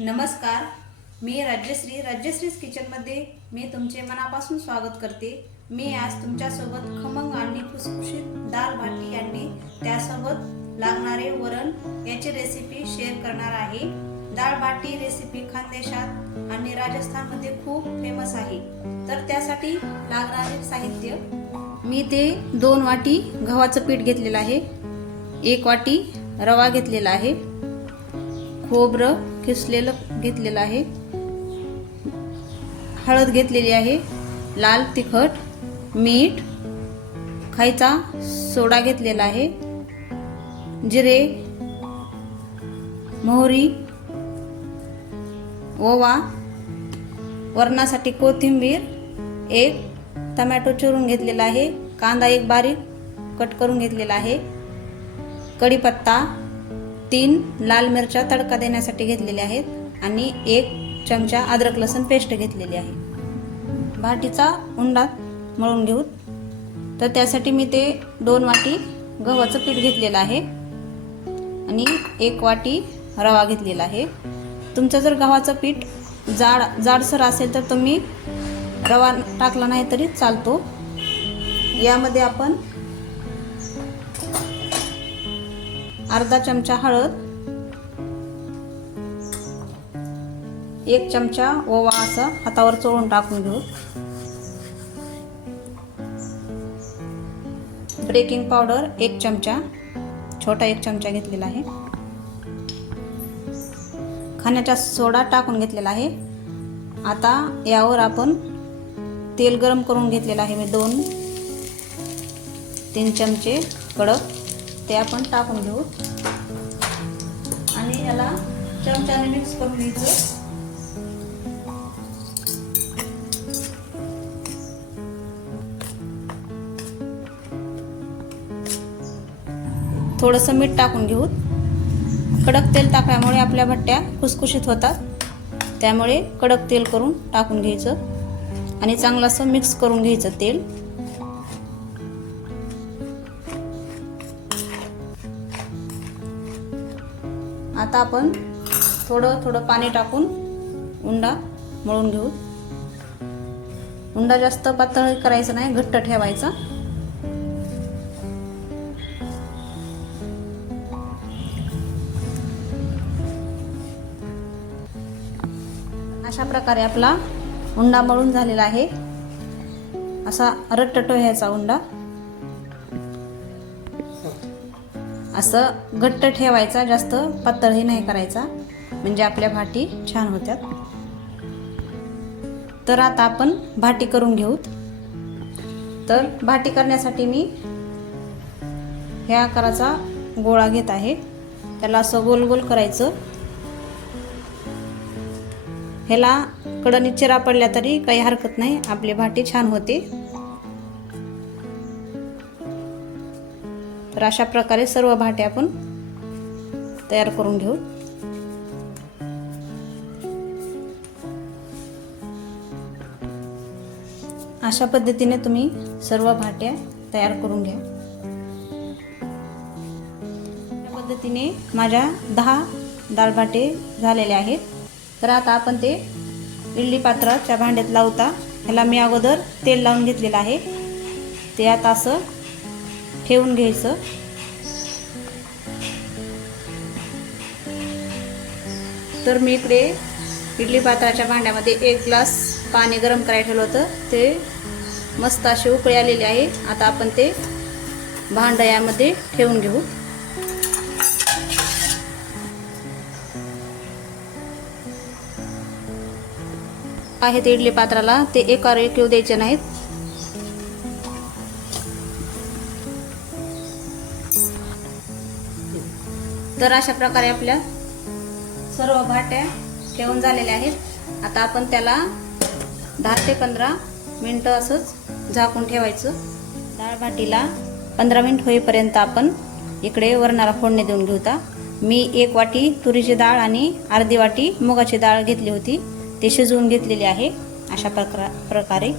नमस्कार मी राज्यश्री. राज्यश्रीज किचनमध्ये मी तुमचे मनापासून स्वागत करते. मी आज तुमच्यासोबत खमंग आणि खुसखुशीत दाल भाटी आणि त्यासोबत लागणारे वरण याची रेसिपी शेअर करणार आहे. दाल भाटी रेसिपी खानदेशात आणि राजस्थानमध्ये खूप फेमस आहे. तर त्यासाठी लागणारे साहित्य. मी ते दोन वाटी गव्हाचं पीठ घेतलेलं आहे. एक वाटी रवा घेतलेला आहे. खोबरं खिसलेलं घेतलेलं आहे. हळद घेतलेली आहे. लाल तिखट मीठ खायचा सोडा घेतलेला आहे. जिरे मोहरी ओवा वरणासाठी कोथिंबीर एक टमॅटो चिरून घेतलेला आहे. कांदा एक बारीक कट करून घेतलेला आहे. कढीपत्ता तीन लाल मिरच्या तडका देण्यासाठी घेतलेल्या आहेत आणि एक चमचा अद्रक लसूण पेस्ट घेतलेली आहे. भाटीचा उंडा मळून घेऊ. तर त्यासाठी मी ते दोन वाटी गव्हाचं पीठ घेतलेलं आहे आणि एक वाटी रवा घेतलेला आहे. तुमचं जर गव्हाचं पीठ जाड जाडसर असेल तर तुम्ही रवा टाकला नाही तरी चालतो. यामध्ये आपण अर्धा चमचा हळद एक चमचा ओवा असं हातावर चोळून टाकून घेऊ. बेकिंग पावडर एक चमचा छोटा एक चमचा घेतलेला आहे. खाण्याचा सोडा टाकून घेतलेला आहे. आता यावर आपण तेल गरम करून घेतलेलं आहे मी दोन तीन चमचे कडक. ते आपण टाकून घेऊ. आणि याला चमच्याने मिक्स करून घ्यायचं. थोडंसं मीठ टाकून घेऊ. कडक तेल टाकल्यामुळे आपल्या भट्ट्या खुसखुशीत होतात. त्यामुळे कडक तेल करून टाकून घ्यायचं. आणि चांगलं असं मिक्स करून घ्यायचं तेल. आता आपण थोडं थोडं पाणी टाकून उंडा मळून घेऊ. उंडा जास्त पातळ करायचा नाही घट्ट ठेवायचा. अशा प्रकारे आपला उंडा मळून झालेला आहे. असा रट्ट ह्याचा उंडा. असं घट्ट ठेवायचा जास्त पातळही नाही करायचा. म्हणजे आपल्या भाटी छान होत्यात. तर आता आपण भाटी करून घेऊत. तर भाटी करण्यासाठी मी ह्या आकाराचा गोळा घेत आहे. त्याला असं गोल गोल करायचं. ह्याला कडनी चिरा पडल्या तरी काही हरकत नाही. आपली भाटी छान होते. तर अशा प्रकारे सर्व भाटे आपण तयार करून घेऊ. अशा पद्धतीने तुम्ही सर्व भाट्या तयार करून घ्या. या पद्धतीने माझ्या दहा दालभाटे झालेले आहेत. तर आता आपण ते इडली पात्राच्या भांड्यात लावता. ह्याला मी अगोदर तेल लावून घेतलेलं आहे. ते आता असं ठेवून घ्यायचं. तर मी इकडे इडली पात्राच्या भांड्यामध्ये एक ग्लास पाणी गरम करायला ठेवलं होतं. ते मस्त असे उकळी आलेले आहे. आता आपण ते भांड यामध्ये ठेवून घेऊ. आहेत इडली पात्राला. ते एकावर एक येऊ द्यायचे नाहीत. तर अशा प्रकारे आपल्या सर्व भाट्या ठेवून झालेल्या आहेत. आता आपण त्याला दहा ते पंधरा मिनटं असंच झाकून ठेवायचं. डाळ भाटीला पंधरा मिनिट होईपर्यंत आपण इकडे वरणाला फोडणी देऊन घेऊता. मी एक वाटी तुरीची डाळ आणि अर्धी वाटी मुगाची डाळ घेतली होती. ते शिजवून घेतलेली आहे. अशा प्रकार प्रकारे.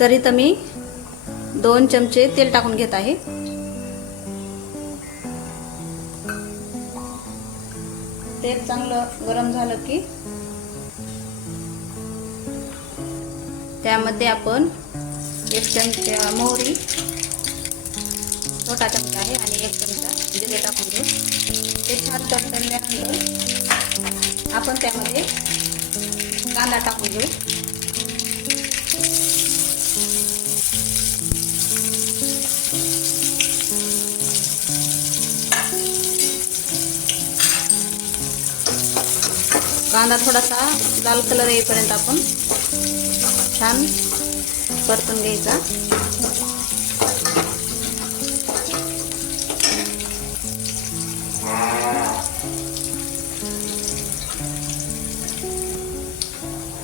तरी तर मी दोन चमचे तेल टाकून घेत आहे. तेल चांगलं गरम झालं की त्यामध्ये आपण एक चमचा मोहरी छोटा चमचा आहे आणि एक चमचा जिरे टाकून घेऊ. ते छान तडतडल्यानंतर आपण त्यामध्ये कांदा टाकून घेऊ. कांदा थोडासा लाल कलर येईपर्यंत आपण छान परतून घ्यायचा.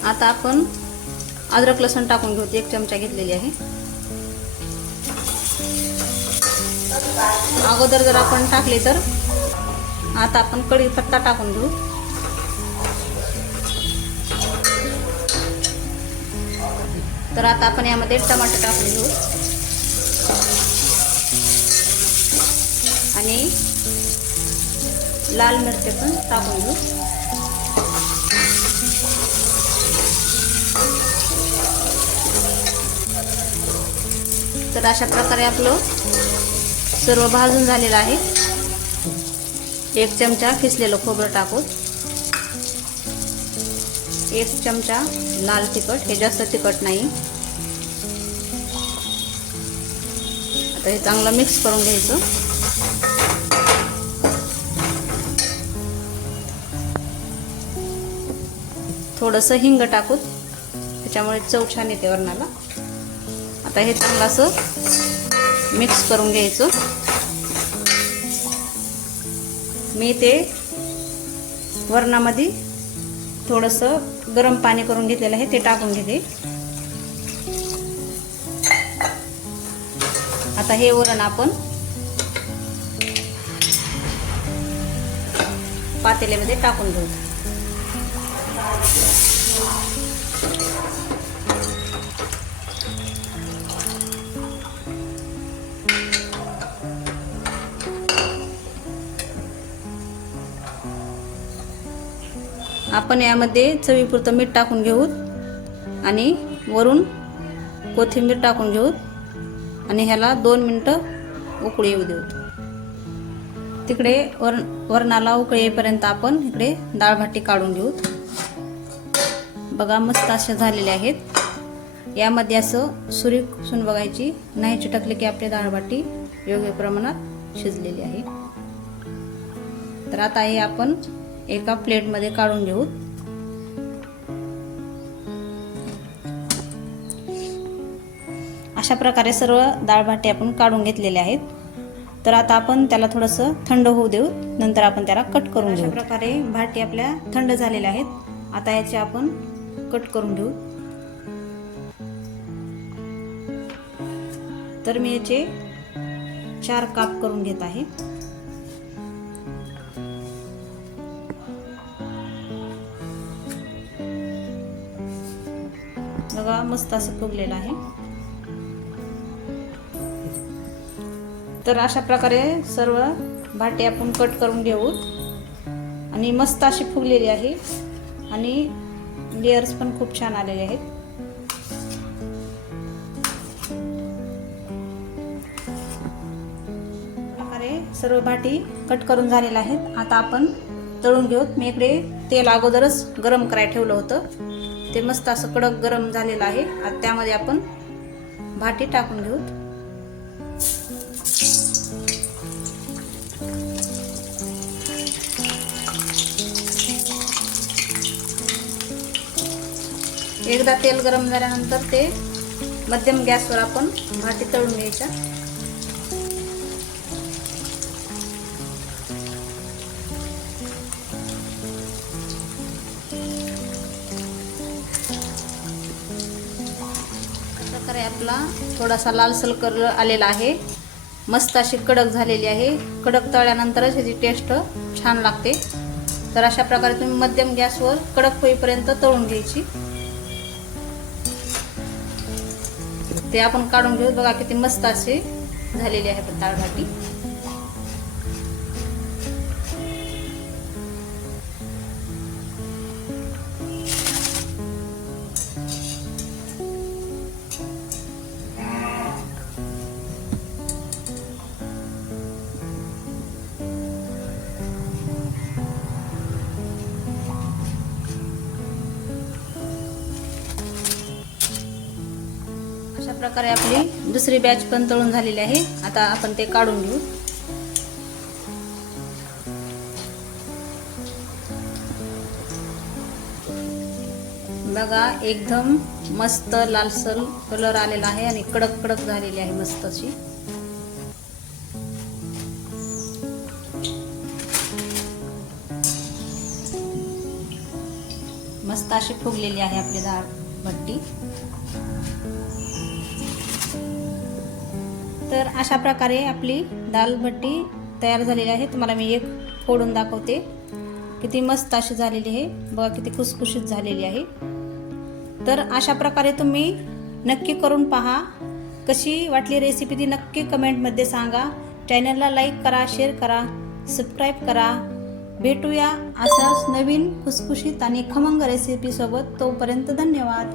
आता आपण अद्रक लसण टाकून घेऊ एक चमचा घेतलेली आहे. अगोदर जर आपण टाकले तर आता आपण कढीपत्ता टाकून घेऊ. तर आता आपण यामध्ये टमाटर टाकून घेऊ. आणि लाल मिरची पण टाकून घेऊ. तर अशा प्रकारे आपलं सर्व भाजून झालेलं आहे. एक चमचा किसलेलं खोबरं टाकून. एक चमचा लाल तिखट हे जास्त तिखट नाही. आता हे चांगलं मिक्स करून घ्यायचं. थोडंसं हिंग टाकूत त्याच्यामुळे चव छान येते वरणाला. आता हे चांगलं असं मिक्स करून घ्यायचं. मी ते वरणामध्ये थोडंसं गरम पाणी करून घेतलेलं आहे ते टाकून घेते. आता हे वरण आपण पातेल्यामध्ये टाकून घेऊ. आपण यामध्ये चवीपुरतं मीठ टाकून घेऊ. आणि वरून कोथिंबीर टाकून घेऊ. आणि ह्याला दोन मिनटं उकळी येऊ देऊ. तिकडे वर वरणाला उकळी येईपर्यंत आपण इकडे डाळभाटी काढून घेऊ. बघा मस्त अशा झालेल्या आहेत. यामध्ये असं सुरीक सुन बघायची. नाही चिटकले की आपली डाळभाटी योग्य प्रमाणात शिजलेली आहे. तर आता हे आपण एका प्लेटमध्ये काढून घेऊ. अशा प्रकारे सर्व डाळभाटी आपण काढून घेतलेले आहेत. तर आता आपण त्याला थोडंसं थंड होऊ देऊ. नंतर आपण त्याला कट करून घेऊ. अशा प्रकारे भाटी आपल्या थंड झालेल्या आहेत. आता याचे आपण कट करून घेऊ. तर मी याचे चार काप करून घेत आहे. बघा मस्त असं फुगलेलं आहे. तर अशा प्रकारे सर्व भाटे आपण कट करून घेऊ. आणि मस्त अशी फुगलेली आहे. आणि लेअर्स पण खूप छान आलेले आहेत. प्रकारे सर्व भाटी कट करून झालेल्या आहेत. आता आपण तळून घेऊत. मी इकडे तेल अगोदरच गरम करायला ठेवलं होतं. ते मस्त असं कडक गरम झालेलं आहे. आता त्यामध्ये आपण भाटी टाकून घेऊ. एकदा तेल गरम झाल्यानंतर ते मध्यम गॅसवर आपण भाटी तळून घ्यायच्या. प्रकारे आपला थोडासा लालसल कलर आलेला आहे. मस्त अशी कडक झालेली आहे. कडक तळल्यानंतरच ह्याची टेस्ट छान लागते. तर अशा प्रकारे तुम्ही मध्यम गॅसवर कडक होईपर्यंत तळून घ्यायची. ते आपण काढून घेऊ. बघा किती मस्त अशी झालेली आहे डाळभाटी अशा प्रकारे आपली दुसरी बॅच पण तळून झालेली आहे. आता आपण ते काढून घेऊ. बघा एकदम मस्त लालसर कलर आलेला आहे आणि कडक कडक झालेली आहे मस्त अशी. मस्त अशी फुगलेली आहे आपली दाळ भट्टी. तर अशा प्रकारे आपली दाल भट्टी तयार झालेली आहे. तुम्हाला मी एक फोडून दाखवते. किती मस्त अशी झालेली आहे. बघा किती खुसखुशीत झालेली आहे. तर अशा प्रकारे तुम्ही नक्की करून पहा. कशी वाटली रेसिपी ती नक्की कमेंटमध्ये सांगा. चॅनलला लाईक करा शेअर करा सबस्क्राईब करा. भेटूया असाच नवीन खुसखुशीत आणि खमंग रेसिपीसोबत तोपर्यंत धन्यवाद.